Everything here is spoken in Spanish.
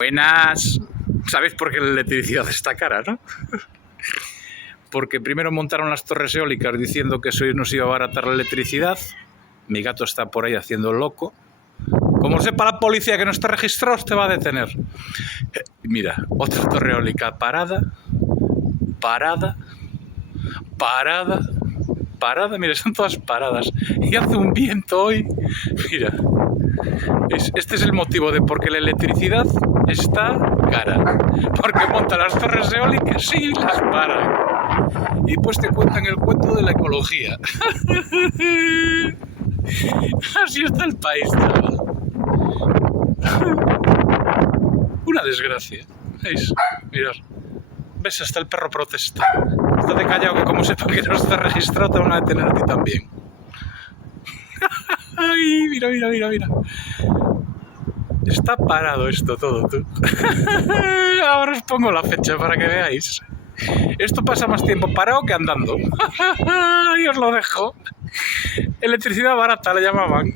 Buenas. ¿Sabéis por qué la electricidad está cara, no? Porque primero montaron las torres eólicas diciendo que eso nos iba a abaratar la electricidad. Mi gato está por ahí haciendo el loco. Como sepa la policía que no está registrado, te va a detener. Mira, otra torre eólica parada. Mira, están todas paradas. Y hace un viento hoy. Mira. Este es el motivo de por qué la electricidad está cara. Porque montan las torres eólicas y las paran. Y después te cuentan el cuento de la ecología. Así está el país, chaval. Una desgracia. ¿Veis? Mirad. ¿Ves? Hasta el perro protesta. Estate callado que como sepan que no está registrado te van a detener a ti también. Ay, mira. Está parado esto todo, tú. Ahora os pongo la fecha para que veáis. Esto pasa más tiempo parado que andando. Y os lo dejo. Electricidad barata le llamaban.